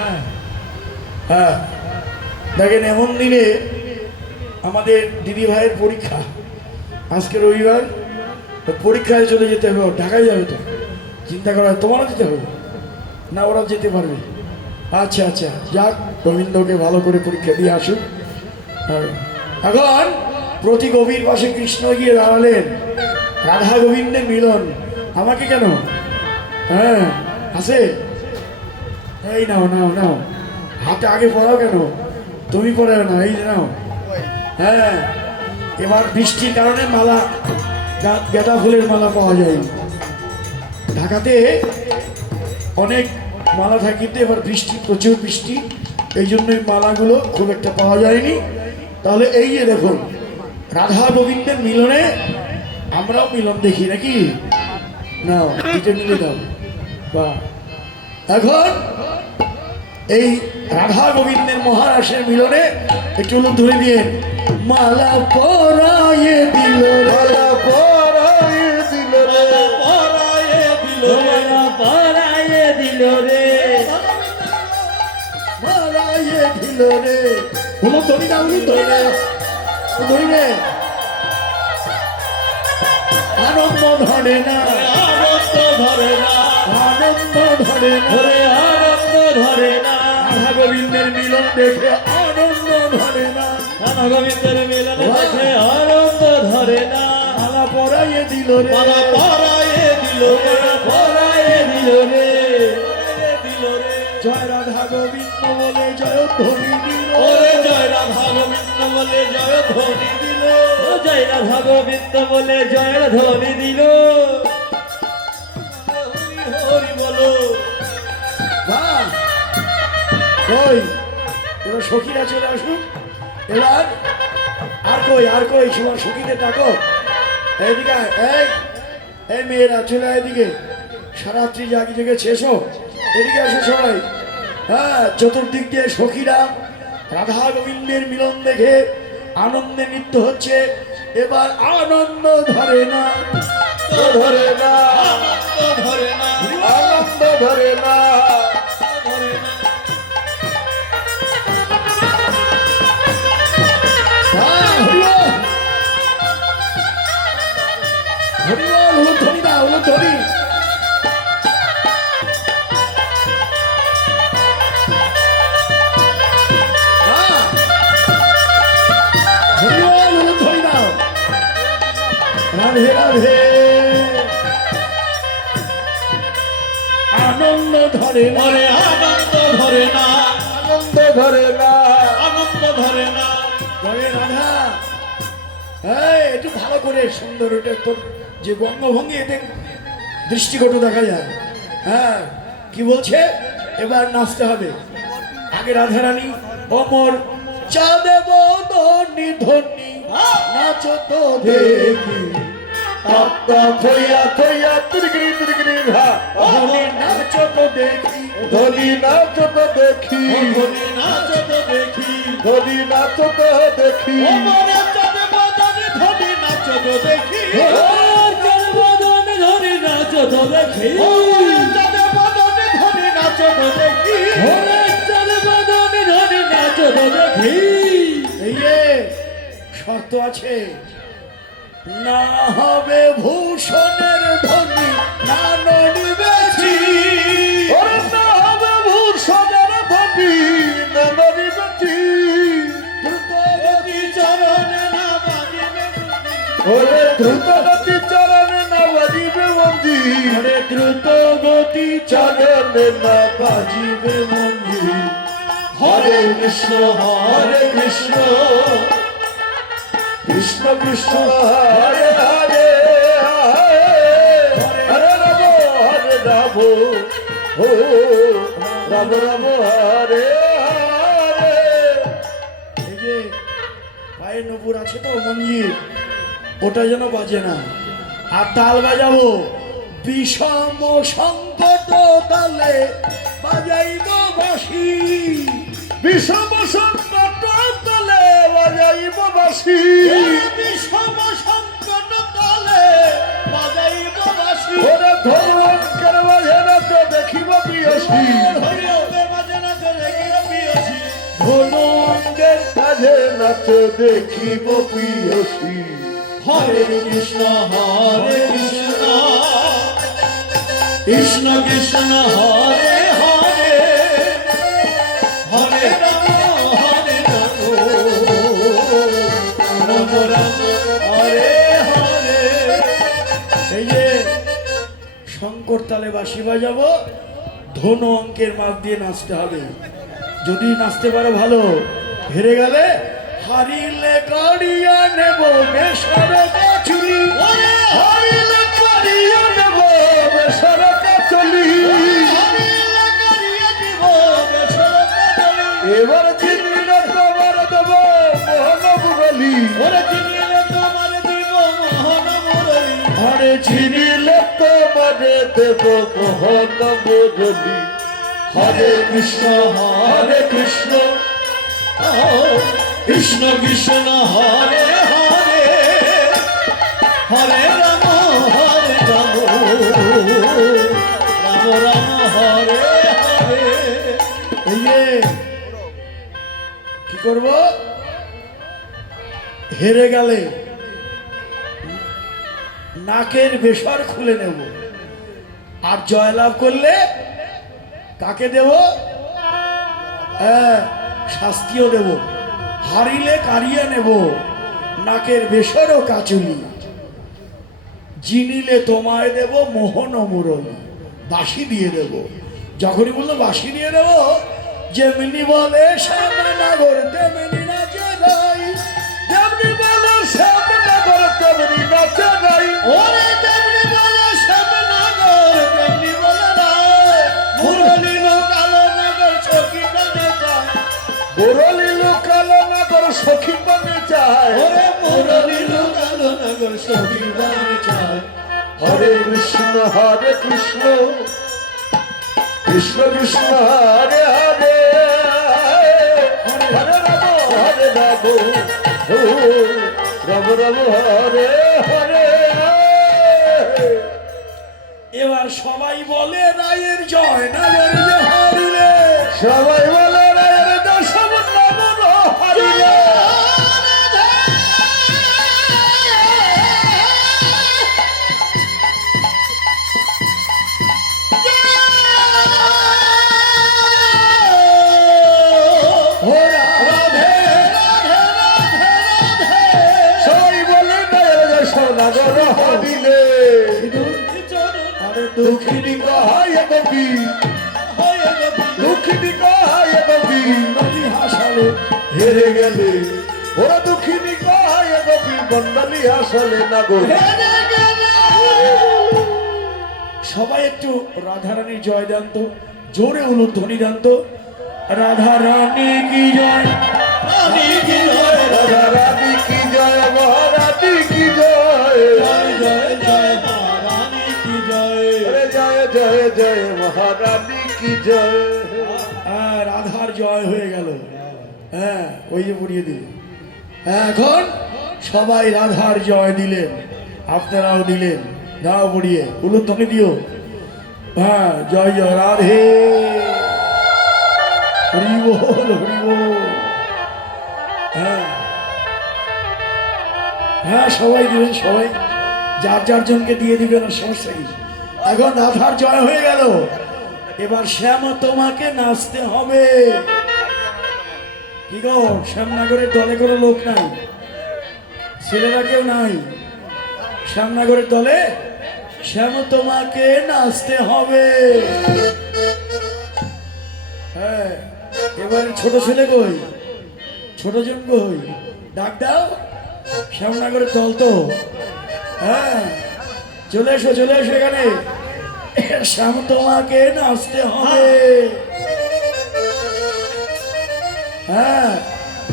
হ্যাঁ হ্যাঁ, দেখেন এমন দিনে আমাদের দিদি ভাইয়ের পরীক্ষা, আজকে রবিবার, পরীক্ষায় চলে যেতে হবে, ঢাকায় যাবে তো, চিন্তা করা তোমারও যেতে হবে না, ওরাও যেতে পারবে। আচ্ছা আচ্ছা, যাক, গোবিন্দকে ভালো করে পরীক্ষা দিয়ে আসুন। এখন প্রতি গভীর পাশে কৃষ্ণ গিয়ে দাঁড়ালেন, রাধা গোবিন্দের মিলন। আমাকে কেন? হ্যাঁ আছে, এই নাও নাও নাও, হাতে আগে পড়াও কেন? তুমি পড়াও না, এই নাও। হ্যাঁ, এবার বৃষ্টির কারণে মালা, গাঁদা ফুলের মালা পাওয়া যায় ঢাকাতে, অনেক মালা থাকে, কিন্তু এবার বৃষ্টি, প্রচুর বৃষ্টি, এই জন্যই মালাগুলো খুব একটা পাওয়া যায়নি। তাহলে এই যে দেখুন, রাধা গোবিন্দের মিলনে আমরাও মিলন দেখি নাকি? নাও, এটা মিলে দাও। বা এখন এই রাধা গোবিন্দের মহারাসের মিলনে একটু ধরে দিয়ে, মালা পরায়ে দিল, মালা পরায়ে দিল রে, পরায়ে দিল, মালা পরায়ে দিল রে, পরায়ে দিল রে। হলো ধরি না, উনি ধরি না, ধরি রে, আনন্দ ধরে না, আনন্দ ধরে না, আনন্দ ধরে না, আনন্দ ধরে না। রাধা গোবিন্দের মিলন দেখে আনন্দ ধরে না, রাধা গোবিন্দের মিলন দেখে আনন্দ ধরে না। মালা পরায়ে দিল রে, মালা পরায়ে দিল রে, পরায়ে দিল রে, দিল রে। জয় রাধা গোবিন্দ বলে জয় ধ্বনি দিল, ওরে জয় রাধা গোবিন্দ বলে জয় ধ্বনি দিল, জয় রাধা গোবিন্দ বলে জয় ধ্বনি দিল। হরি বলো। বাহ, কই এবার সখীরা চলে আসুন। এবার আর কই, আর কই, সবার সখীদের ডাকো, এইদিকে এই, এই মেয়েরা চলে এদিকে, সারাত্রি জাগি জেগেছে, এসো এদিকে আসো সবাই। হ্যাঁ, চতুর্দিক দিয়ে সখীরা রাধা গোবিন্দের মিলন দেখে আনন্দে নৃত্য হচ্ছে। এবার আনন্দ ধরে না, ধরে না, আনন্দ ধরে না, আনন্দ ধরে না, ধরে না। হরিবল, হলুদ ধরি না, হলুদ ধরি। রাধে রাধে। আনন্দ ধরে না, আনন্দ ধরে না, আনন্দ ধরে না, আনন্দ ধরে না। জয় রাধা। এই একটু ভালো করে সুন্দর, ওটা তোর যে বঙ্গভঙ্গি, এতে দৃষ্টিকটু দেখা যায়। হ্যাঁ, কি বলছে? এবার নাচতে হবে। আগে রাধা রানী, অমর চাঁদে বদনি ধনি, নাচো তো দেখি, থইয়া থইয়া তিরগিরি তিরগিরি, ধনি নাচো তো দেখি, ধনি নাচো তো দেখি, ধনি নাচো তো দেখি, ধনি নাচো তো দেখি, ওমরে চাঁদে বদনি ধনি নাচো তো দেখি, চাঁদে বদনি ধনি নাচো তো দেখি, চাঁদে বদনি ধনি নাচো তো দেখি, চাঁদে বদনি ধনি নাচো তো দেখি। এই শর্ত আছে, না হবে ভূষণের ধ্বনি, না নড়িবেছি, না হবে ভূষণের ধ্বনি, না নড়িবেছি, দ্রুতগতি চরণে না বাজিবে, ওরে দ্রুতগতি চরণে না বাজিবে মন্দি, ওরে দ্রুতগতি চরণে না বাজিবে মন্দি। হরে কৃষ্ণ, হরে কৃষ্ণ, কৃষ্ণ কৃষ্ণ হরে হরে, হরে রাম হরে রাম, ও রাম রাম হরে হরে। এই যে পায়ে নপুর আছে তো মঞ্জির, ওটা যেন বাজে না। আর তাল বাজাবো বিষম সংকট তালে, বাজাইব বাঁশি, বিষম সংকট তালে বাজাইব বাঁশি, বিষম সংকট তালে বাজাইব বাঁশি, ওরে ধর্মঙ্কের বাজে না তো দেখিব প্রিয়সী, ধর্মঙ্কের বাজে না তো নাচ দেখিব প্রিয়সী। হরে কৃষ্ণ কৃষ্ণ কৃষ্ণ হরে হরে, হরে রাম রাম রাম হরে হরে। এই যে শঙ্কর তালে বাঁশি বাজাবো, ধনু অঙ্কের মাপ দিয়ে নাচতে হবে। যদি নাচতে পারো ভালো, হেরে গেলে হারিলে কাড়িয়া নেব বেসর চুলি, হারিলে কাড়িয়া নেব বেসর চলি, এবার চিনিলে তোমার দেব মোহন মুরলি, ওরে চিনিলে তোমার দিব মোহন মুরলি, আরে চিনিলে তোমার দেব মোহন মুরলি। হরে কৃষ্ণ কৃষ্ণ কৃষ্ণ হরে হরে, হরে রাম রাম রাম হরে হরে। এই যে কি করব, হেরে গেলে নাকের বেসর খুলে নেব, আর জয়লাভ করলে কাকে দেব? শাস্তিও দেব। হারিলে কারিয়ে নেব নাকের বেসরও কাচুলি, জিনিলে তোমায় দেব মোহন মুরলি, বাঁশি দিয়ে দেব। যখনই বললো বাঁশি দিয়ে দেব, যেমনি বলে শ্যামনগর তেমনি নাচে নাই, যেমনি বলে শ্যামনগর তেমনি নাচে নাই, ওরে তেমনি বলে শ্যামনগর তেমনি বলে নাই, মুরলি কালো নগর সখী টানে যায়, মুরলি কালো নগর সখী টানে যায়, ওরে মুরলি কালো নগর সখী টানে যায়। হরে কৃষ্ণ কৃষ্ণ কৃষ্ণ হরে হরে, হরে রাম রাম রাম হরে হরে। এবার সবাই বলে রায়ের জয় নগর যে হারিলে, সবাই বলে রায়ের দশম নগর হারিলে, নগর হারিলে। দুঃখিনী কহায় কবি, দুঃখিনী কহায় কবি, হাসালে হেরে গেলে ওরা দুঃখিনী কহায় কবি, মন্ডলী হাসলে নগর। সবাই একটু রাধারানীর জয় দেন তো, জোরে উলুধ্বনি দেন তো, রাধারানী কি জয়, রানী কি জয়, রাধা রানী কি জয়, মহারানী কি জয়, জয় জয় জয় রানী কি জয়, জয় জয় জয় মহারানী কি জয়। রাধার জয় হয়ে গেল। হ্যাঁ, ওই যে পড়িয়ে দিল। এখন সবাই রাধার জয় দিলেন, আপনারাও দিলেন, দাও পড়িয়ে উলুধ্বনি দিও। হ্যাঁ, জয় জয় রাধে, হরি বল হরি বল। হ্যাঁ হ্যাঁ, সবাই দিবেন, সবাই যার যার জনকে দিয়ে দিবেন, আর সমস্যা কি। এখন রাধার জয় হয়ে গেল, এবার শ্যাম তোমাকে নাচতে হবে। কি গো, শ্যামনগরের দলে কোনো লোক নাই, ছেলেরা কেউ নাই শ্যামনগরের দলে? শ্যাম তোমাকে নাচতে হবে। হ্যাঁ, এবারে ছোট ছেলে কই, ছোট জন কই, ডাক দাও। শ্যামনগরের দল তো, হ্যাঁ চলে এসো এখানে। শ্যাম তোমাকে নাচতে হবে। হ্যাঁ,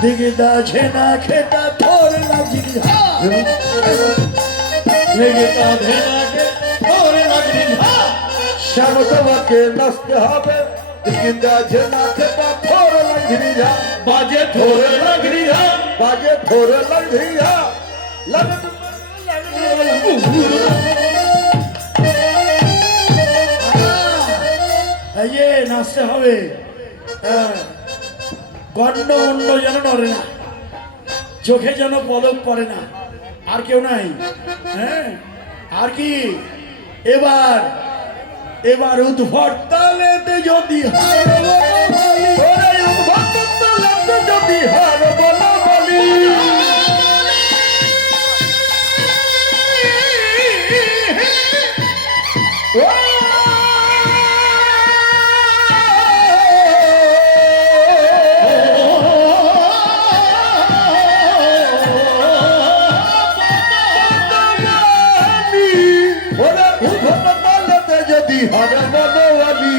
দিগদা ঝেনা খেতা থোর লাগি, দিগদা ঝেনা খেতা থোর লাগি, শ্যাম তোমাকে নাচতে হবে, দিগদা ঝেনা খেতা থোর লাগি, বাজে থোর লাগি, বাজে থোর লাগি, এই যে নাচতে হবে। গণ্ড অন্য যেন নড়ে না, চোখে যেন পলক পড়ে না। আর কেউ নাই? হ্যাঁ, আর কি? এবার এবার উদ্ভট তালেতে যদি হার বলো বলি, ওরে উদ্ভট তালেতে যদি হার বলো বলি, ওরে উদ্ভট তালেতে যদি হার বলো বলি,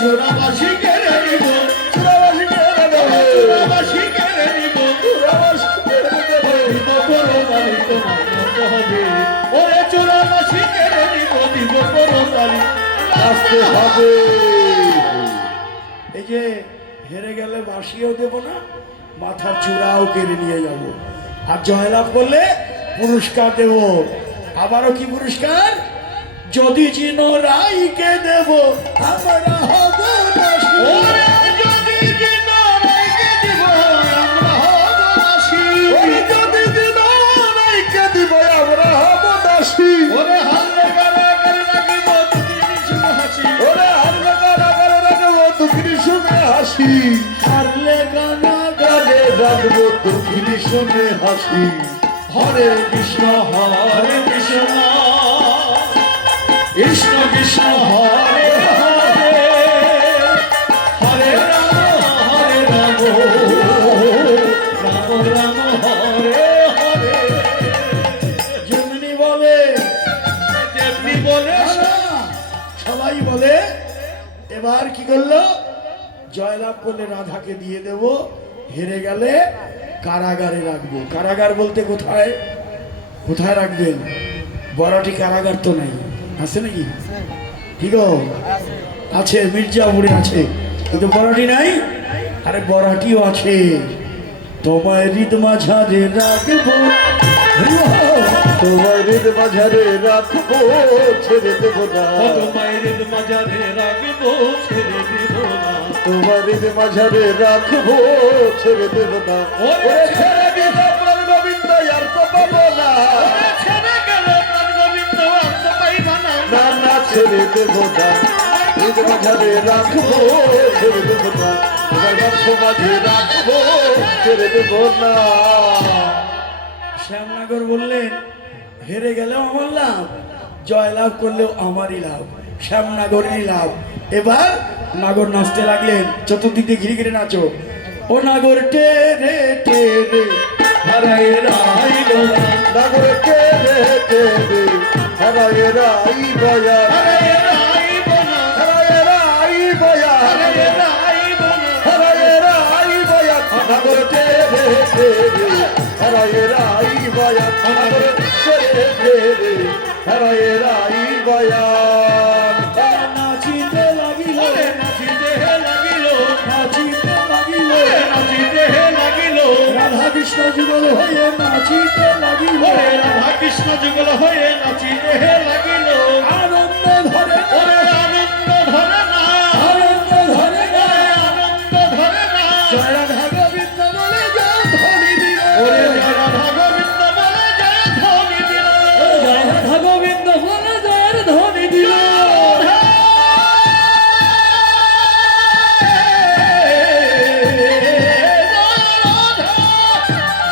চোরাবাসী কেড়ে নিব, চুরাবাসী কেড়ে নেবে, চোরাবাসী কেড়ে নিব, চুরাবাসী কেড়ে নেবে, দিব করতালি তোমার মতো হবে। ওরে চোরাবাসী কেড়ে নিব, দিব করতালি আসতে হবে। এই যে হেরে গেলে বাসিও দেব না, মাথার চূড়াও কেড়ে নিয়ে যাব, আর জয়লাভ করলে পুরস্কার দেব। আবারও কি পুরস্কার? যদি চিনো রাইকে দেব আমরা হব দাসী। ওরে যদি চিনো রাইকে দেব আমরা হব দাসী। ওরে যদি দিন রাইকে দিব আমরা হব দাসী। ওরে হারলে গালাগালি রাখিব দুদিন শুনে হাসি। ওরে হারলে গালাগালি রাখবো দুঃখিনী শুনে হাসি, হারলে গালাগালি গালে রাখবো দুঃখিনী শুনে হাসি। হরে কৃষ্ণ কৃষ্ণ কৃষ্ণ কৃষ্ণ হরে হরে, হরে রাম রাম রাম হরে হরে। যেমনি বলে যেমনি বলে সবাই বলে। এবার কি করলো? জয়লাভ করলে রাধাকে দিয়ে দেব, হেরে গেলে কারাগারে রাখবো। কারাগার বলতে কোথায়? কোথায় রাখবেন? বড়টি কারাগার তো নাই, আছে নাকি? ঠিক আছে, মির্জাপুরে আছে, কিন্তু বড়টি নাই। আরে বড়টিও আছে। তোমায় হৃদ মাঝারে রাখবো, তোমার হৃদ মাঝারে রাখবো ছেড়ে দেব না, তোমায় হৃদ মাঝারে রাখবো ছেড়ে দেব না, তোমার হৃদ মাঝারে রাখবো ছেড়ে দেব না। ওরে ছেড়ে দিলে প্রাণ গোবিন্দ আর তো পাবো না, ছেড়ে গেলে প্রাণ গোবিন্দ আর তো পাইবা না। না না ছেড়ে দেব না, হৃদ মাঝারে রাখবো ছেড়ে দেব না, তোমার রক্ষ মাঝে রাখবো ছেড়ে দেব না। শ্যামনগর বললেন হেরে গেলেও আমার লাভ, জয় লাভ করলেও আমারই লাভ, শ্যামনগরেরই লাভ। এবার নাগর নাচতে লাগলেন, চতুর্দিক দিয়ে ঘিরে ঘিরে নাচো। ও নাগর টেরে টেরে হারায় রাইলো না, নাগরে টেরে টেরে হারায় রাই বয়া, হারায় রাইবো না, হারায় রাই বয়া, হারায় রাইবো না। হারায় রাই বয়া, নাগরে টেরে টেরে হারায় রাই বয়া, নাগরে টেরে টেরে হারায় রাই বয়া। নাচিতে লাগিল, নাচিতে লাগিল, নাচিতে লাগিল, নাচিতে লাগিল, রাধা কৃষ্ণ যুগল হয়ে নাচিতে লাগিল, রাধা কৃষ্ণ যুগল হয়ে নাচিতে লাগিল। আনন্দ ধরে ওরে আনন্দ ধরে না, আনন্দ ধরে না, আনন্দ ধরে না। জয় রাধা গোবিন্দ বলে জয় ধ্বনি দিল, ওরে জয় রাধা গোবিন্দ বলে জয় ধ্বনি দিল, জয় রাধা গোবিন্দ বলে জয়ের ধ্বনি দিল।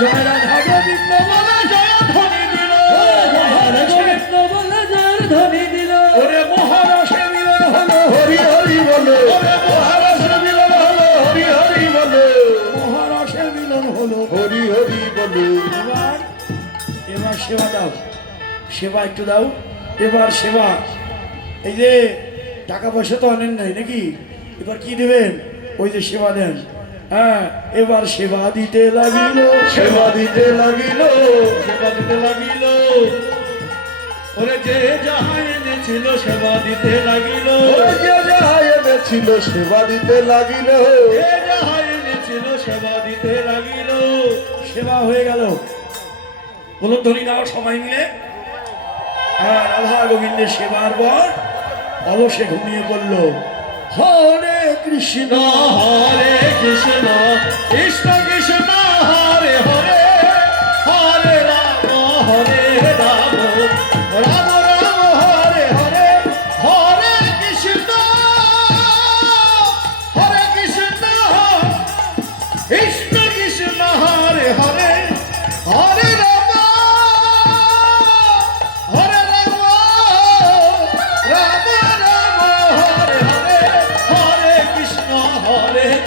জয় রাধা গোবিন্দ বলে জয় ধ্বনি দিল, জয় গোবিন্দ বলে জয়ের ধ্বনি দিল। ওরে মহারসে মিলন হলো, হরি হরি বলে, ওরে মহারসে মিলন হলো, হরি হরি বলে, মহারসে মিলন হলো। হরি হরি বলে। এবার এবার সেবা দাও, সেবা একটু দাও। এবার সেবা, এই যে টাকা পয়সা তো আনেন নাই নাকি, এবার কি দেবেন? ওই যে সেবা দেন। হ্যাঁ, এবার সেবা দিতে লাগিল, সেবা দিতে লাগিল, সেবা দিতে লাগিল। ওরে যে যাহা এনেছিল সেবা দিতে লাগিল, ওরে যে যাহা এনেছিল সেবা দিতে লাগিল, যে যাহা এনেছিল সেবা দিতে লাগিল। সেবা হয়ে গেল, উলুধ্বনি দাও সবাই মিলে। আর রাধা গোবিন্দের সেবার পর অলসে ঘুমিয়ে পড়ল। হরে কৃষ্ণ কৃষ্ণ কৃষ্ণ কৃষ্ণ হরে হরে,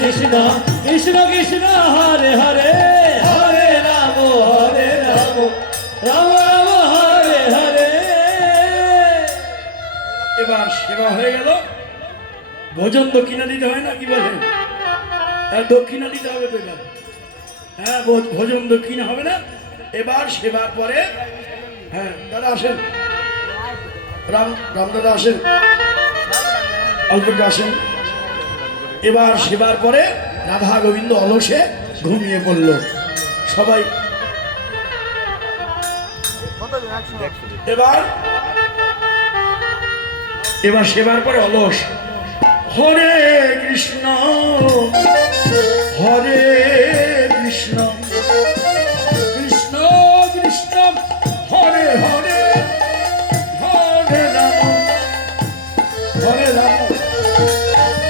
কৃষ্ণ কৃষ্ণ কৃষ্ণ হরে হরে হরে রাম রাম রাম হরে হরে। এবার সেবা হয়ে গেল, ভোজন দক্ষিণা দিতে হয় না, কি বলেন? হ্যাঁ, দক্ষিণা দিতে হবে তো এবার। হ্যাঁ, ভোজন দক্ষিণা হবে না। এবার সেবার পরে, হ্যাঁ দাদা আসেন, রাম দাদা আসেন, অল্প একটু আসেন। এবার সেবার পরে রাধা গোবিন্দ অলসে ঘুমিয়ে পড়ল। সবাই এবার সেবার পরে অলস। হরে কৃষ্ণ হরে কৃষ্ণ কৃষ্ণ কৃষ্ণ হরে হরে হরে রাম হরে রাম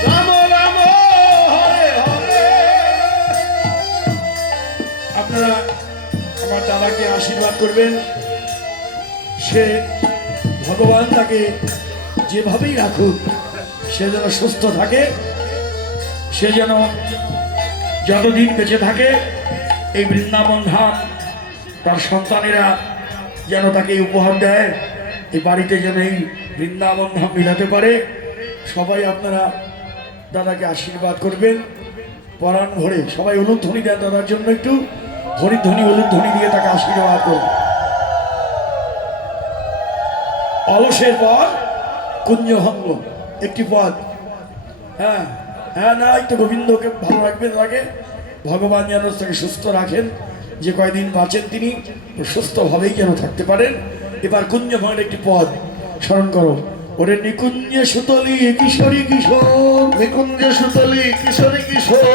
রাম রাম হরে হরে। আপনারা আমার দাদাকে আশীর্বাদ করবেন, সে ভগবান তাকে যেভাবেই রাখুক, সে যেন সুস্থ থাকে, সে যেন যতদিন বেঁচে থাকে এই বৃন্দাবন ধাম তার সন্তানেরা যেন তাকে উপহার দেয়, এই বাড়িতে যেন এই বৃন্দাবন ধাম মিলাতে পারে। সবাই আপনারা দাদাকে আশীর্বাদ করবেন পরাণ ভরে। সবাই উলুধ্বনি দেন দাদার জন্য, একটু হরিধ্বনি উলুধ্বনি দিয়ে তাকে আশীর্বাদ করুন। অলসের পর কুঞ্জভঙ্গ একটি পদ। হ্যাঁ হ্যাঁ, না একটু গোবিন্দকে ভালো রাখবেন, তাকে ভগবান যেন তাকে সুস্থ রাখেন, যে কয়দিন বাঁচেন তিনি সুস্থভাবেই যেন থাকতে পারেন। এবার কুঞ্জভঙ্গের একটি পদ স্মরণ করো। ওরে নিকুঞ্জে সুতলি কিশোরী কিশোর, নিকুঞ্জে সুতলি কিশোরী কিশোর,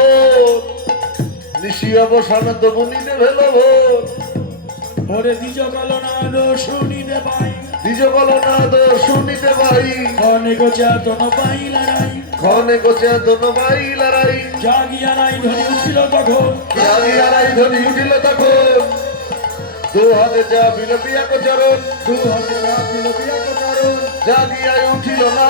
নিশি অবসান তবুনিতে ভেল ভোর। ওরে দ্বিজ কলনাদ শুনিতে পাই, দ্বিজ কলনাদ শুনিতে পাই, অনেক চেতন পাইলারাই, ক্ষণে গোচে দনবাই লড়াই। জাগিয়ারাই ধরে উঠিল তখন, জাগিয়ারাই ধরি উঠিল তখন, দু হাতে যা বিলপিয়া চরণ, দু হাতে রাখিল বিয়াত কারণ। জাগিয়াই উঠিল না